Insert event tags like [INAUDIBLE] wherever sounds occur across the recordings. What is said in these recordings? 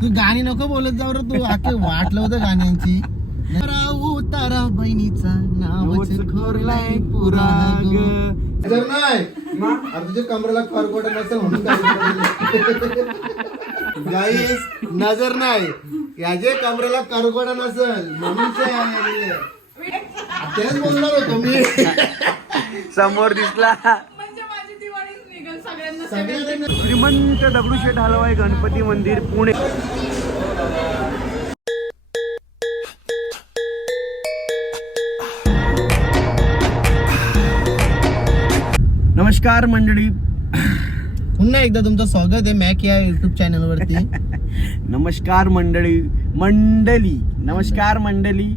तू गाणी नको बोलत जाऊ रे तू. आखे वाटलं होतं गाण्यांची. तारा बहिणीचा नावच खोरलाय पुरा नाही अरे तुझ्या कमरेला करकोट नसेल म्हणून गाईस नजर नाही. याचे कमरेला करकोट नसेल म्हणून. [LAUGHS] तेच बोलणार होतो मी. समोर दिसला म्हणजे माझी दिवाळीच निघल सगळ्यांना सगळ्यांना श्रीमंत दगडूशेठ हलवाई गणपती मंदिर पुणे. नमस्कार मंडळी. पुन्हा एकदा तुमचं स्वागत आहे मॅक या युट्यूब चॅनल वरती. [LAUGHS] नमस्कार मंडळी. मंडळी नमस्कार मंडळी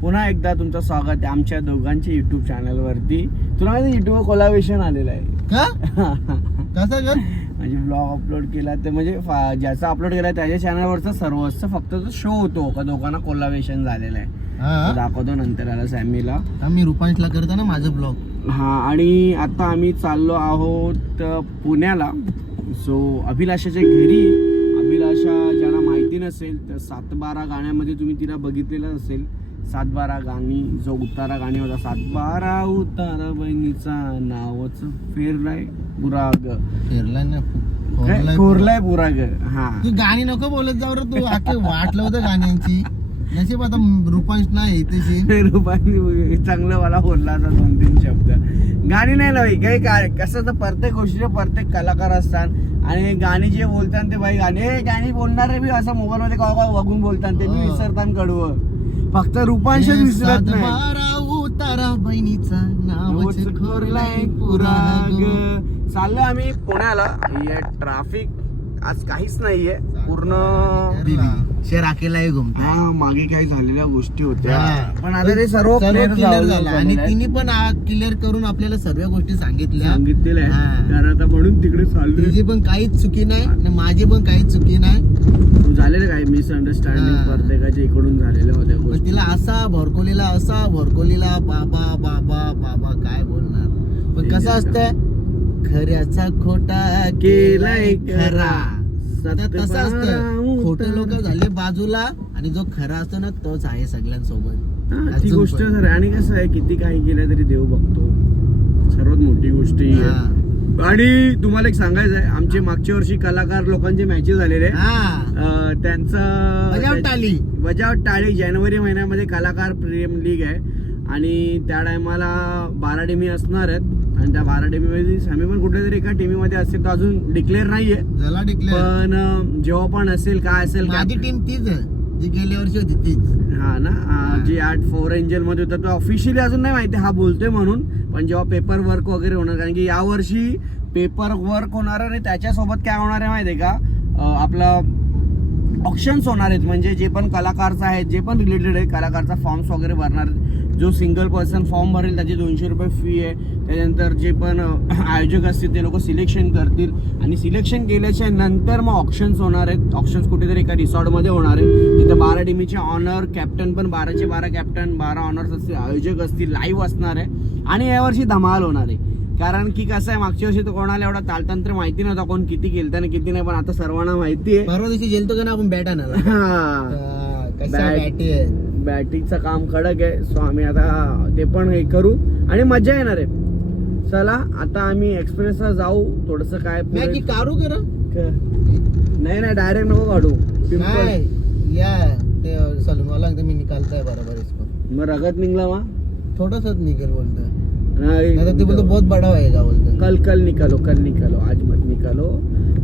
पुन्हा एकदा तुमचं स्वागत आहे आमच्या दोघांच्या युट्यूब चॅनलवरती तुला माहिती युट्यूबवर कोलावेशन आलेलं आहे. का? [LAUGHS] कसं ग? म्हणजे ब्लॉग अपलोड केला ते म्हणजे ज्याचा अपलोड केला त्याच्या चॅनलवरचा सर्वस्व फक्त तो शो होतो का दोघांना कोलावेशन झालेलं आहे. दाखवतो नंतर आला सॅमीला. आम्ही रुपांशला करतो ना माझं ब्लॉग हा आणि आता आम्ही चाललो आहोत पुण्याला. सो अभिलाषाच्या घरी. अभिलाषा ज्यांना माहिती नसेल तर सात बारा गाण्यामध्ये तुम्ही तिला बघितलेलं असेल. सात बारा गाणी जो उतारा गाणी होता सात बारा उतारा बहिणीचा नावच फेरलाय बुराग. फिरला ना काय? कोरलाय बुराग. हा. तू गाणी नको बोलत जाऊ रे तू आखे वाटलं होतं गाण्यांची. नशीब आता रुपांश नाही तशी [LAUGHS] रुपाली चांगलं मला बोलला आता दोन तीन शब्द. गाणी नाही ना भाई काही काय कसं तर प्रत्येक गोष्टीचे प्रत्येक कलाकार असतात. आणि गाणी जे बोलतात ते भाई गाणी "ए, गाणी बोलणारे बी असं मोबाईल मध्ये कवा कवा बघून बोलतात ते हो. विसरतात कडवं. फक्त रुपांशच विसरत नाही. उतारा बहिणीचा नावच खोरलाय पुरा ग. चाललो आम्ही पुण्याला. ट्राफिक आज काहीच नाहीये. पूर्ण शे राखेला घुमताय. हा मागे काही झालेल्या गोष्टी होत्या. हा. पण आता ते सर्व clear झालं- आणि. तिने पण क्लिअर करून आपल्याला सर्व गोष्टी सांगितल्या. सांगितलेलं आहे हा. तर आता म्हणून तिकडे चाललोय. तिची पण काहीच चुकी नाही आणि माझी पण काहीच चुकी नाही. झालेलं काय मिसअंडरस्टँडिंग हा. प्रत्येकाच्या इकडून झालेल्या होत्या पण गोष्टी. तिला असा भरकोलीला असा भरकोलीला बाबा बाबा बाबा काय बोलणार? पण कसं असतं खऱ्याचा खोटा केलाय खरा. तर तसं असतं. खोटे लोक झाले बाजूला आणि जो खरा असतो ना तोच आहे सगळ्यांसोबत. ती गोष्ट आहे. आणि कसं आहे किती काही केलं तरी देव बघतो. सर्वात मोठी गोष्ट ही आहे. आणि तुम्हाला एक सांगायचं आहे आमचे मागच्या वर्षी कलाकार लोकांचे मॅचेस झालेले. हा. त्यांचं टाळी. बजाव टाळी. जानेवारी महिन्यामध्ये कलाकार प्रीमियम लीग आहे. आणि त्या टायमाला बारा टीमी असणार आहेत. आणि त्या बारा टीमीमध्ये आम्ही पण कुठल्या तरी एका टीमीमध्ये असेल तर अजून डिक्लेअर नाहीये. झाला डिक्लेअर पण जेव्हा पण असेल काय असेल माझी टीम तीच आहे जी गेल्या वर्षी होती तीच. हा ना? जी आठ फोर एंजलमध्ये होता तो ऑफिशियली अजून नाही माहिती हा बोलतोय म्हणून. पण जेव्हा पेपर वर्क वगैरे होणार कारण की यावर्षी पेपर वर्क होणार आणि त्याच्यासोबत काय होणार आहे माहितीये का? अं, आपलं ऑप्शन्स होणार आहेत म्हणजे जे पण कलाकारचं आहे जे पण रिलेटेड आहे कलाकारचा फॉर्म्स वगैरे भरणार जो सिंगल पर्सन फॉर्म भरेल त्याची दोनशे रुपये फी आहे. त्याच्यानंतर जे पण आयोजक असतील ते लोक सिलेक्शन करतील. आणि सिलेक्शन केल्याच्यानंतर मग ऑप्शन्स होणार आहेत. ऑप्शन्स कुठेतरी एका रिसॉर्टमध्ये होणार आहे तिथं बारा टीमीचे ऑनर कॅप्टन पण बाराचे बारा कॅप्टन बारा ऑनर्स असतील आयोजक असतील लाईव्ह असणार आहे. आणि यावर्षी धमाल होणार आहे. कारण की कसं आहे मागच्या वर्षी तर कोणाला एवढा तालतंत्र माहिती नव्हता कोण किती केलं आणि किती नाही पण आता सर्वांना माहिती आहे. परवा दिवशी गेलतो का ना आपण बॅट आणायला. बॅटी. बॅटिंगचं काम खडक आहे. सो आम्ही आता ते पण हे करू. आणि मजा येणार आहे. चला आता आम्ही एक्सप्रेसला जाऊ. थोडस काय मॅगी काढू करा क- नाही नाही डायरेक्ट नको काढू. नाही या ते सलून वाला एकदम मी निकालताय बरोबर इसको मग रगत निघला मा थोडासाच निकल बोलतो नाही. नाही ते बोलतो बहुत बडा होएगा बोलतो कल कल निकालो कल निकालो. आज मत निकालो.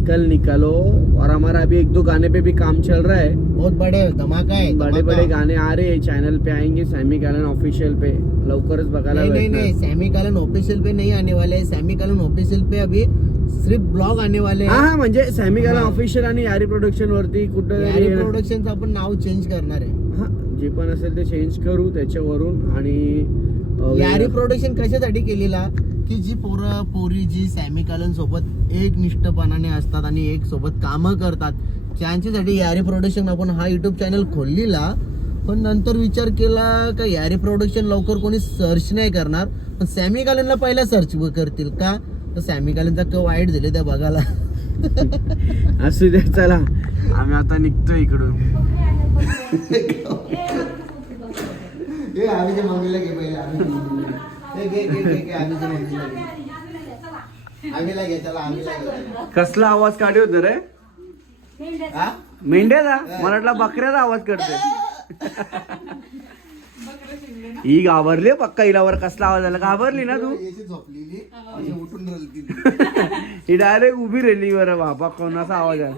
कल निकालो। और हमारा अभी एक दो गाने पे भी काम चल रहा है। बहुत बडे धमाका आहे बड़े. बड़े गाने आ रहे हैं चैनल पे आएंगे सैमी गैलन ऑफिशियल पे। लवकरच बघायला नहीं नहीं. नहीं सैमी कालन ऑफिशियल पे नहीं आने वाले सैमी कालन ऑफिशियल पे अभी सिर्फ ब्लॉग आने वाले हा। हैं हा म्हणजे सॅमी हा. ऑफिशियल आणि यारी प्रोडक्शन वरती कुठं प्रोडक्शनचं आपण नाव चेंज करणार आहे. हा जे पण असेल ते चेंज करू त्याच्यावरून आणि यारी प्रोडक्शन कशासाठी केलेला? की जी पोरं पोरी जी सॅमी कालन सोबत एक निष्ठपणाने असतात आणि एक सोबत कामं करतात त्यांच्यासाठी यारी प्रोडक्शन आपण हा युट्यूब चॅनल खोललेला. पण नंतर विचार केला का यारी प्रोडक्शन लवकर कोणी सर्च नाही करणार. पण सॅमी कालनला पहिला सर्च करतील का? तर सॅमी कालनचा क वाईट झाले त्या बघायला. असू द्या चला. आम्ही आता निघतो इकडून. [LAUGHS] हे आम्हीच्या मम्मीला घे पहिले आम्हीच्या मम्मीला घे घे घे घे आम्हीच्या मम्मीला घे आम्हीला घे त्याला आम्हीला घे कसला आवाज काढी होत रे? हा मेंढ्याचा? वाटला बकऱ्याचा आवाज करते. ही घाबरली पक्का हिलावर कसला आवाज आला? घाबरली ना तू? याची झोपलेली अशी उठून राहिली [LAUGHS] ही डायरेक्ट उभी राहिली बरं बाबा कोणाचा आवाज ना.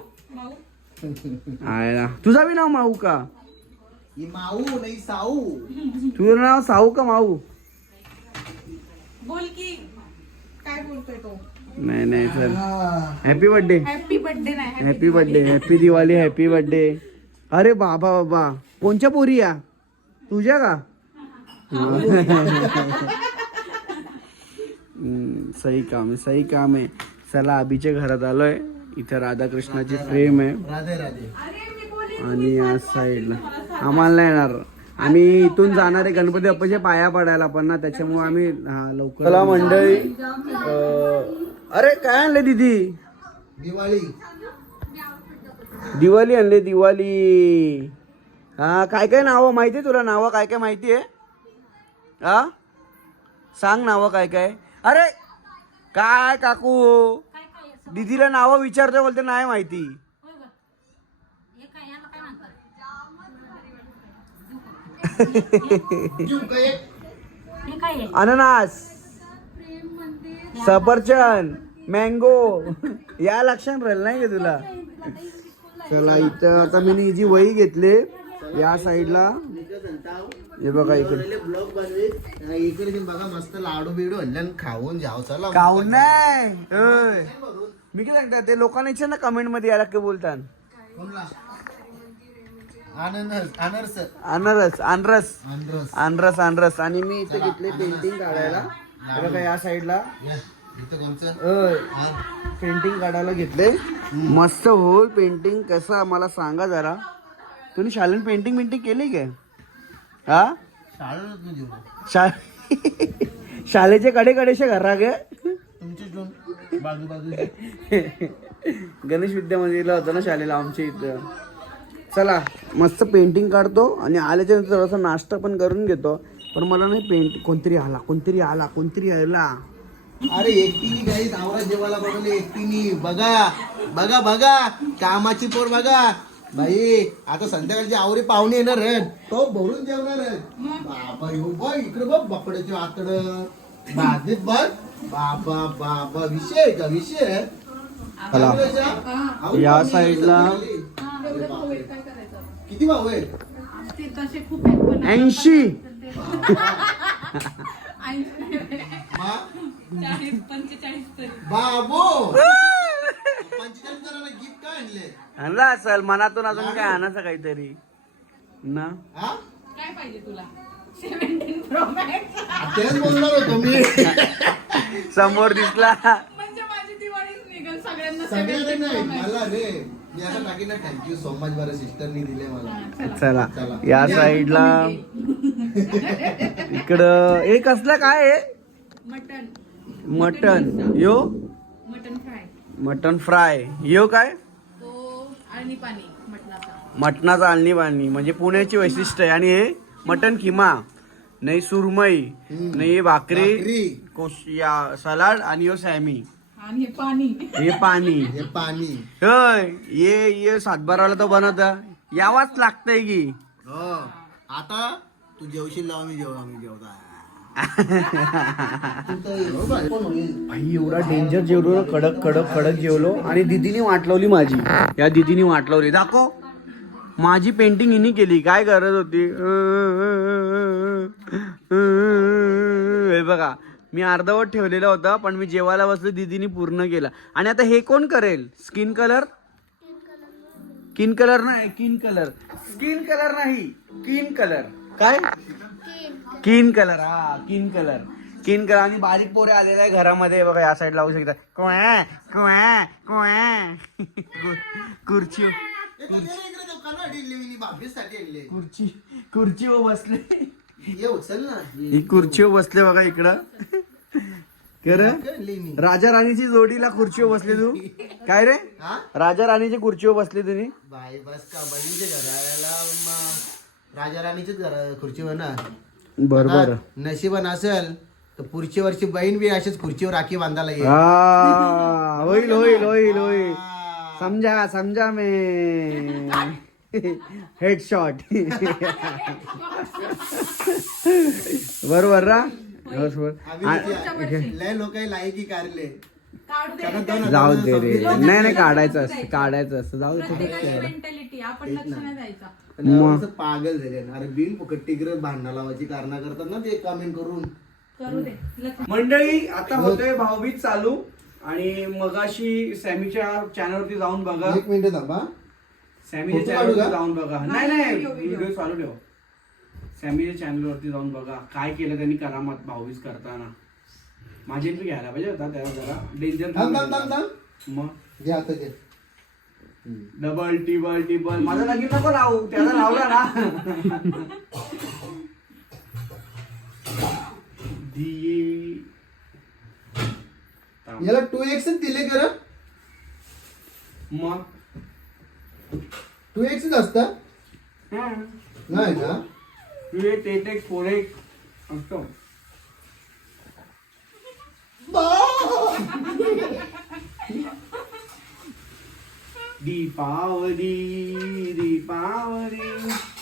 तुझा बी नाव माऊ का? ही माऊ नाही साऊ. तुझं नाव साऊ का माऊ? बोल की काय बोलतोय तो? नाही नाही चल हॅपी बर्थडे हॅपी बर्थडे नाही happy birthday happy Diwali happy birthday अरे बाबा बाबा. कोणच्या पोरी या? तुझ्या का? हम्म, सही काम आहे सही काम आहे. चला अभिच्या घरात आलोय. इथं राधाकृष्णाची फ्रेम आहे. राधे. राधे आणि या साईडला आम्हाला नाही येणार. आम्ही इथून जाणार आहे गणपती बाप्पाच्या पाया पडायला पण ना त्याच्यामुळे आम्ही हा लवकर चला मंडळी अं, अरे काय आणले दीदी? दिवाळी. दिवाळी आणले दिवाळी. हा काय काय नावं माहिती आहे तुला? नावं काय काय माहिती आहे हा? सांग नावं काय काय. अरे काय काकू? दीदीला नावं विचारते बोलते नाही माहिती देऊ का एक? [LAUGHS] अननस सफरचंद मँगो या लक्षात राहील नाही का तुला? चला इथं आता मी जी वही घेतली. या साईडला. हे बघा इकडे. ब्लॉग बनवे इकडे ते बघा मस्त लाडू बिडू आणि खाऊन जाऊ चला काहून नाही. मी काय सांगता ते लोकांना इच्छा ना कमेंटमध्ये यायला काय बोलतात. अननस अनरस. अनरस अनरस. अनरस. अनरस अनरस. आणि मी इथे घेतले पेंटिंग काढायला. हे बघा या साईडला इथं कोणचं. हा. पेंटिंग काढायला घेतले. मस्त होल पेंटिंग कसं मला सांगा जरा. तुम्ही शाळेत पेंटिंग पेंटिंग केली काय? हा? देऊ शा [LAUGHS] शाळेचे कडे कडेशे घरा गे. तुमची जून बाजू बाजू [LAUGHS] गणेश विद्या मंदिरला होतं ना शाळेला आमच्या इथं. चला मस्त पेंटिंग काढतो आणि आल्याच्यानंतर थोडासा नाश्ता पण करून घेतो. पण मला नाही पेंट कोणतरी आला कोणतरी आला कोणतरी आला. अरे एकटीनी काही आवरा जेवायला बनवले एकटीनी बघा बघा बघा कामाची पोर बघा. बाई आता संध्याकाळची आवरी पाहुणे येणार आहेत. तो भरून जेवणार बाबा येऊ बघ इकडे बघ बापड्याचे आतड. बाधित बघ. बाबा बाबा विषय का? विषय या साईडला- किती भाऊ आहे ऐंशी. बाबो! [LAUGHS] पंचेचाळीस जणांना गिफ्ट काय आणले? आणला असेल मनातून अजून काय आणायचं काहीतरी. ना? हा? काय पाहिजे तुला? सेव्हन्टीन प्रो मॅक्स तेच बोलणार होतो मी. [LAUGHS] समोर दिसला. म्हणजे माझी दिवाळीच निघल सगळ्यांना सगळ्यांना 17 नाही Pro Max. मला रे. थँक्यू सो मच बरं सिस्टरनी दिले मला. चला. या साईडला. इकडं हे कसलं काय आहे मटन. मटन. यो? Mutton fry. Mutton fry. यो काय? तो आणि पाणी मटणाचा. मटणाचं आलणी बालणी म्हणजे पुण्याची वैशिष्ट्य आहे. आणि हे मटन किमा नाही सुरमई नाही हे भाकरी भाकरी. कोश या सलाड आणि यो सॅमी. आणि हे पाणी हे पाणी हे पाणी होय ये ये सातबाराला तो बनवता यावाच लागतंय की हो आता तू जेवशील लावा मी जेवढा मी जेवता? भाई एवढा डेंजर जेवलो ना कडक कडक कडक जेवलो आणि दिदीने वाटलवली माझी या दिदीने वाटलवली दाखव माझी पेंटिंग हिनी केली काय गरज होती हे बघा मी अर्धवट ठेवलेला होता पण मी जेवायला बसलो दिदीने पूर्ण केला. आणि आता हे कोण करेल? स्किन कलर किन कलर नाही किन कलर स्किन कलर नाही किन कलर काय? किन कलर हा किन कलर किन कलर आणि बारीक पोरे आलेला आहे घरामध्ये. बघा या साईड लावू शकता. कोया कोया कोया खुर्ची खुर्ची खुर्चीवर बसले. ही खुर्चीवर बसले बघा इकडं. राजा राणीची जोडीला खुर्चीवर बसली तू? काय रे? हा? राजा राणीची खुर्चीवर बसली तुम्ही बाई बस का बहिणीच्या घराला राजा राणीचीच घर खुर्चीवर ना. बर बर आता नशिबन असेल तर पुढच्या वर्षी बहीण बी अशीच खुर्चीवर राखी बांधायला येईल. हा होईल होईल होईल होईल. समजा समजा मे. हेडशॉट [LAUGHS] बरोबर ना? बरोबर. आम्ही लय लोक लायकी कारले. जाऊ दे रे. नाही नाही काढायचं असतं काढायचं असतं जाऊ दे पागल झाले ना. अरे बिल फुकट टिगर भांडणं लावायची कारण करतात ना ते कमेंट करून. करू दे. लक्ष मंडळी आता होतोय भाऊबीज चालू. आणि मगाशी सॅमीच्या चॅनलवरती जाऊन बघा. एक मिनिट थांबा. सॅमीच्या चॅनलवरती? जाऊन बघा. नाही नाही व्हिडिओ चालू ठेव. सॅमीच्या चॅनलवरती जाऊन बघा काय केलं त्यांनी करामत भाऊबीज करताना. माझी एंट्री घ्यायला पाहिजे होता त्याला जरा डेंजर थांब थांब थांब थांब मग? घे आता घे. डबल टिबल टिबल माझा लगीन नको लावू त्याला लावला ना. [LAUGHS] दिये. थांब. याला टू एक्स दिले कर मग? टू एक्स असतं? हा. नाही ना? तू एक ते एक फोर एक. असतो दीपावली दीपावली.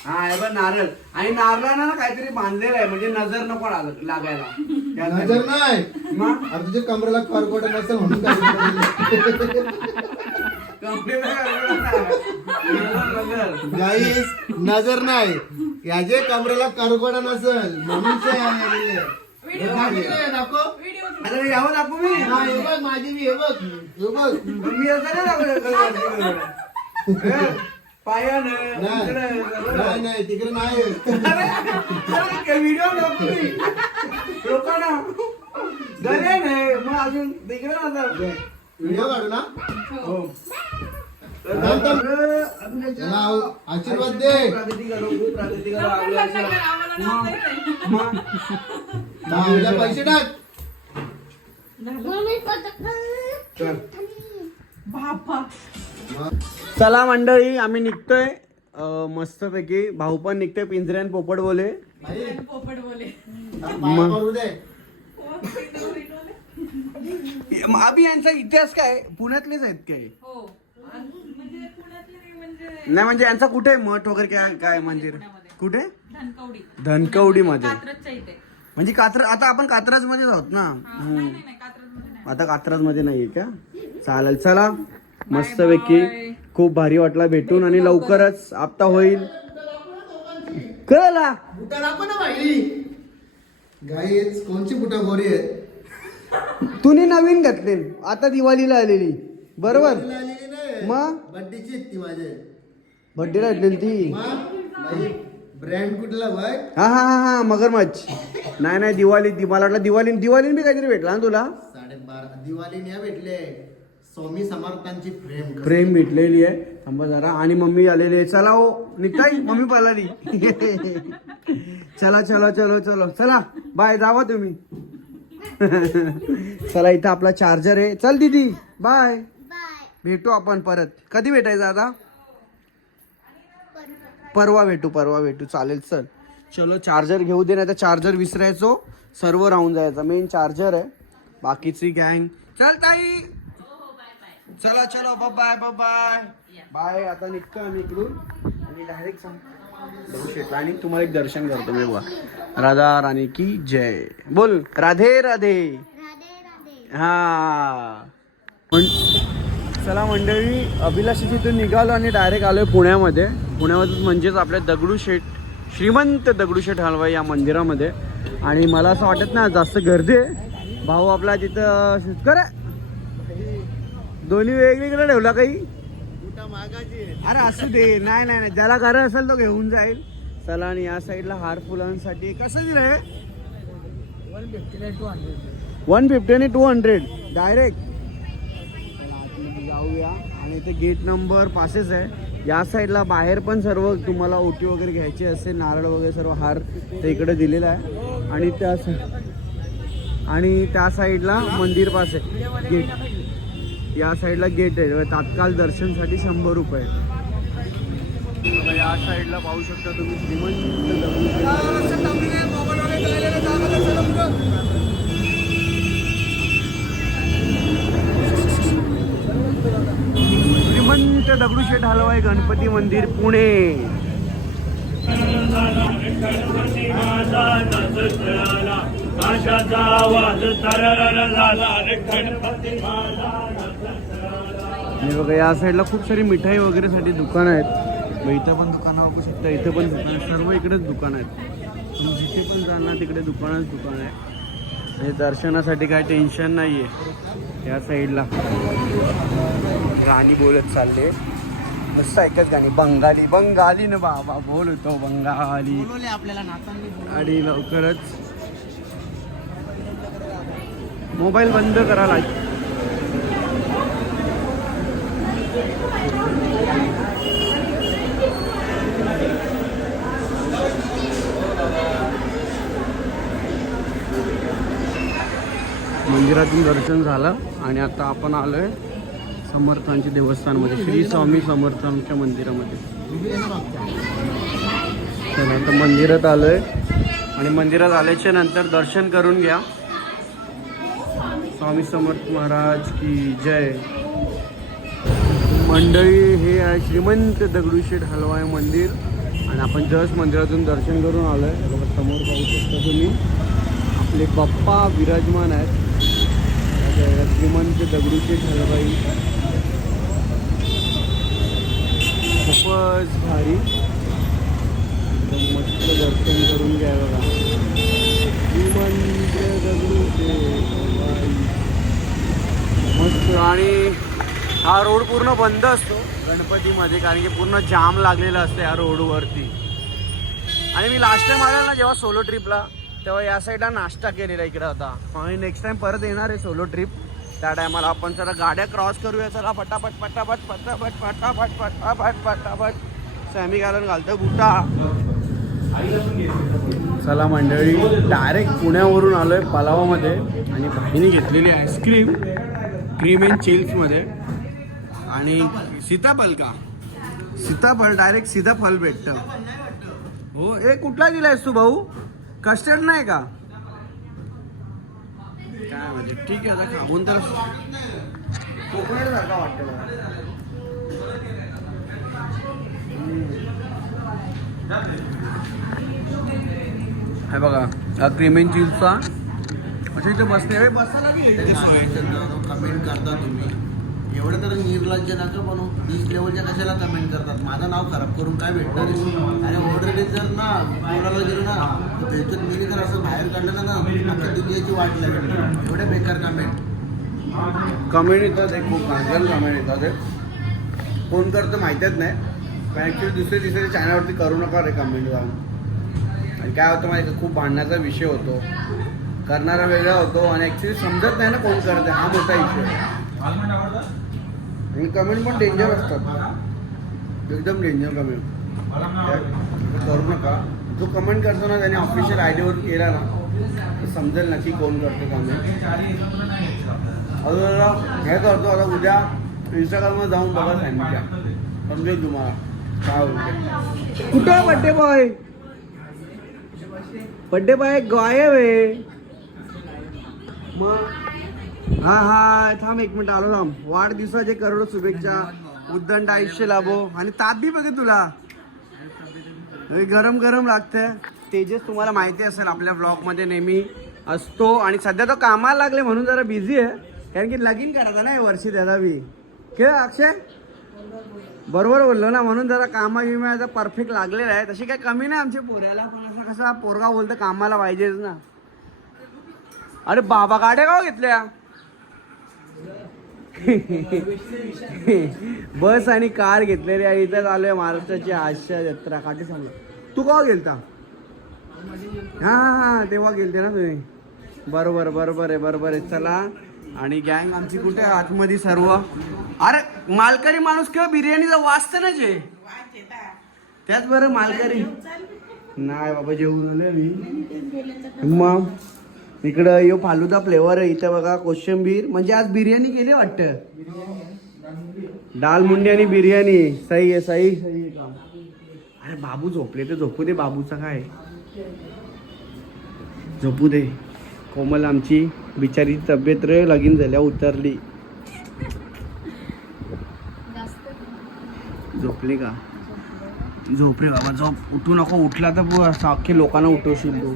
हा हे बघ नारळ. आणि नारळाला ना काहीतरी बांधलेलं आहे म्हणजे नजर नको लाग- लागायला. त्यासाठी. नजर नाही. मग? अरे तुझ्या कमरेला करकोट नसेल म्हणून काय नजर नाही. याचे कमरेला करकोट नसेल म्हणून ते आहे. हे दाखव, दाखव. व्हिडिओ आता मी यावं दाखवू मी? हा, हे बघ माझी बी हे बघ. हे बघ. मी असं नाही दाखवलं. हे, पायानं, नाही तिकडे नाही व्हिडिओ लोकांना. गरे नाही मग अजून तिकडे नंतर व्हिडिओ काढू ना? हो. आशीर्वाद दे. भाऊला पैसे टाक. चल. मंडळी आम्ही निघतोय. अं, मस्तपैकी. भाऊ पण निघतोय पिंजऱ्यान पोपट बोले. पोपट बोले. पाय करू दे. अभि यांचा इतिहास काय? पुण्यातलेच आहेत काय हो आणि म्हणजे पुण्यातले नाही म्हणजे यांचा कुठे मठ वगैरे काय काय मंदिर? कुठे? धनकवडी. धनकवडी मध्ये. कात्रजच्या इथे. म्हणजे कात्र आता आपण कात्रजमध्ये आहोत ना? हम्म. नाही नाही नाही कात्रजमध्ये नाही. आता कात्रजमध्ये नाहीये का? चालेल चला. मस्तपैकी खूप भारी वाटला भेटून आणि लवकरच. आपता होईल. कळला? बुटा दाखव ना भाई गाईच कोणची बुटा गोरी आहेत? तुम्ही नवीन घातले आता दिवाळीला आलेली. बरोबर? आलेली नाही. मग? बड्डीची आहेत ती माझे. बड्डेला घातलेली ती. ब्रँड कुठला बघ हा हा हा हा मगरमच्छ. नाही नाही दिवाळी दि- मला वाटलं दिवाळी दिवाळी बी काहीतरी भेटला ना तुला? साडेबारा दिवाळी नाही भेटले. स्वामी समर्थांची फ्रेम फ्रेम भेटलेली आहे. थांबा जरा. आणि मम्मी आलेली आहे. चला हो निघताय? मम्मी पळाली. चला चला चलो चलो. चला बाय जावा तुम्ही. चला इथं आपला चार्जर आहे. चल दीदी. बाय. भेटू आपण परत. कधी भेटायचं आता? परवा भेटू परवा भेटू. चालेल चल. चलो चार्जर घेऊ दे नाही तर चार्जर विसरायचो. सर्व राहून जायचा. मेन चार्जर आहे. बाकीची गँग चल ताई. चला चलो. बाय बाय बाय आता निघतो आम्ही इकडून. आणि डायरेक्ट सांग. आणि तुम्हाला एक दर्शन करतो मी बघा. राधा राणी की जय. बोल. राधे राधे. हा. पण- चला मंडळी अभिलाषी तिथून निघालो आणि डायरेक्ट आलोय पुण्यामध्ये. पुण्यामध्ये म्हणजेच आपल्या दगडूशेठ श्रीमंत दगडूशेठ हलवाई या मंदिरामध्ये. आणि मला असं वाटत ना जास्त गर्दी आहे. भाऊ आपला तिथं कर. दोन्ही वेगवेगळं ठेवला काही? आहे. अरे असू दे. नाही नाही नाही. ज्याला घर असेल तो घेऊन जाईल. चला आणि या साईडला हार फुलांसाठी कसं दिलंय वन फिफ्टी आणि टू हंड्रेड डायरेक्ट जाऊया. आणि ते गेट नंबर पासेस आहे. या साईडला बाहेर पण सर्व तुम्हाला ओटी वगैरे घ्यायची असेल नारळ वगैरे सर्व हार ते इकडे दिलेला आहे. आणि त्या आणि त्या साईडला मंदिर पास आहे गेट या साईडला गेट आहे. तात्काळ दर्शनसाठी शंभर रुपये. या साईडला पाहू शकता तुम्ही श्रीमंत श्रीमंत दगडूशेठ हलवाई गणपती मंदिर पुणे. बघा या साईडला खूप सारी मिठाई वगैरे साठी दुकानं आहेत. मग इथं पण दुकानं बघू शकता इथं पण दुकान आहेत सर्व इकडेच दुकान आहेत. तुम्ही जिथे पण जाणार तिकडे दुकानच दुकान आहे. आणि दर्शनासाठी काय टेन्शन नाही आहे या साईडला. राणी बोलत चालले. मस्त ऐकत गाणी. बंगाली. बंगाली ना बाबा बोलतो बंगाली. आपल्याला आणि लवकरच. मोबाईल बंद करा लागेल मंदिरातून दर्शन झालं. आणि आता आपण आलो आहे समर्थांच्या देवस्थानमध्ये. श्री स्वामी समर्थांच्या मंदिरामध्ये. तर आता मंदिरात आहे आणि मंदिरात आल्याच्यानंतर दर्शन करून घ्या. स्वामी समर्थ महाराज की जय. मंडळी हे आहे श्रीमंत दगडूशेठ हलवाई मंदिर. आणि आपण जस्ट मंदिरातून दर्शन करून आलो आहे समोर पाहू शकता तुम्ही. आपले बाप्पा विराजमान आहेत. श्रीमंत दगडूशेठ हलवाई खूपच भारी. मस्त दर्शन करून घ्या बघा. श्रीमंत दगडूशेठ हलवाई मस्त. आणि हा रोड पूर्ण बंद असतो गणपतीमध्ये कारण की पूर्ण जाम लागलेला असतो या रोडवरती. आणि मी लास्ट टाइम आलो ना जेव्हा सोलो ट्रिपला तेव्हा या साईडला नाश्ता केलेला इकडे होता आणि नेक्स्ट टाइम परत येणार आहे सोलो ट्रिप त्या टायमाला आपण जरा गाड्या क्रॉस करूया चला पटापट पटापट पटापट पटापट पटापट पटापट सॅमी घालून घालतो बुटा. चला मंडळी डायरेक्ट पुण्यावरून आलोय पलावामध्ये. आणि भाईने घेतलेली आईस्क्रीम क्रीम अँड चिल्समध्ये आणि सीताफल का सीताफळ डायरेक्ट सीताफल भेटतं. हो ए कुठला दिलायस तू भाऊ? कस्टर्ड नाही का? काय म्हणजे ठीक आहे आता खाऊन तर कोकोनट सारखा वाटतं मला हे बघा हा क्रीम अँड चीजचा अच्छा इथे बसते हे बसायला कमेंट करता तुम्ही. एवढं तर निर्लज्ज नका बनू बीच लेवलच्या कशाला कमेंट करतात? माझं नाव खराब करून काय भेटणार आणि ऑलरेडी जर ना बोलायला गेलो ना त्याच्यात मी तर असं बाहेर काढलं ना आता दुनियाची वाट लागेल. एवढे बेकार कमेंट कमेंट येतात एक खूप चांगलं कमेंट येतात हे. कोण करतं माहितीच नाही. पण ॲक्च्युली दुसऱ्या तिसऱ्या चॅनलवरती करू नका रे कमेंट जाऊन. आणि काय होतं माहिती खूप भांडण्याचा विषय होतो. करणारा वेगळा होतो. आणि ॲक्च्युली समजत नाही ना कोण करतं हा मोठा इश्यू आहे. आणि कमेंट पण डेंजर असतात. एकदम डेंजर कमेंट करू नका. जो कमेंट करतो ना त्याने ऑफिशियल आय डीवर केला ना तर समजेल नक्की कोण करतो कमेंट अजून हे करतो. आता उद्या इंस्टाग्रामवर जाऊन बघा फॅमिलीच्या समजेल तुम्हाला. काय होते कुठं बड्डे बॉय बड्डे बॉय गायब आहे. मग? हा हा थांब एक मिनिट आलो थांब. वाढदिवसाचे करोडो शुभेच्छा. उद्दंड आयुष्य लाभो. आणि ताप बी बघे तुला. गरम गरम लागतंय. तेजस तुम्हाला माहिती असेल आपल्या ब्लॉगमध्ये नेहमी असतो. आणि सध्या तो कामाला लागले म्हणून जरा बिझी आहे. कारण की लगीन करायचा ना वर्षी त्याला बी. के अक्षय? बरोबर बोललो ना म्हणून जरा कामा विमा परफेक्ट लागलेला आहे. तशी काही कमी नाही आमच्या पोऱ्याला पण असं कसा पोरगा बोलतं कामाला पाहिजेच ना. अरे बाबा गाड्या का घेतल्या? [LAUGHS] बस आणि कार घेतलेली आहे. इथं आलोय महाराष्ट्राची आशा जत्रा. काठी सांगू. तू का गेलता? हा हा तेव्हा गेलते ना तुम्ही. बरोबर बरोबर आहे बरोबर आहे. चला. आणि गँग आमची कुठे आतमध्ये सर्व. अरे मालकरी माणूस किंवा बिर्याणीचा वाचतं ना जे त्याच बरं मालकरी. नाही बाबा जेवून आले मी. मग? इकडं यो फालुदा फ्लेवर आहे. इथं बघा कोशिंबीर. म्हणजे आज बिर्याणी केली वाटतं? दाल मुंडी आणि बिर्याणी. सही आहे सही. सही आहे अरे बाबू झोपले तर झोपू दे बाबूचा काय? झोपू दे. कोमल आमची बिचारी तब्येत रे लगीन झाल्या उतरली. झोपली का? झोप रे बाबा झोप. उठू नको. उठला तर अख्खे लोकांना उठवशील तू.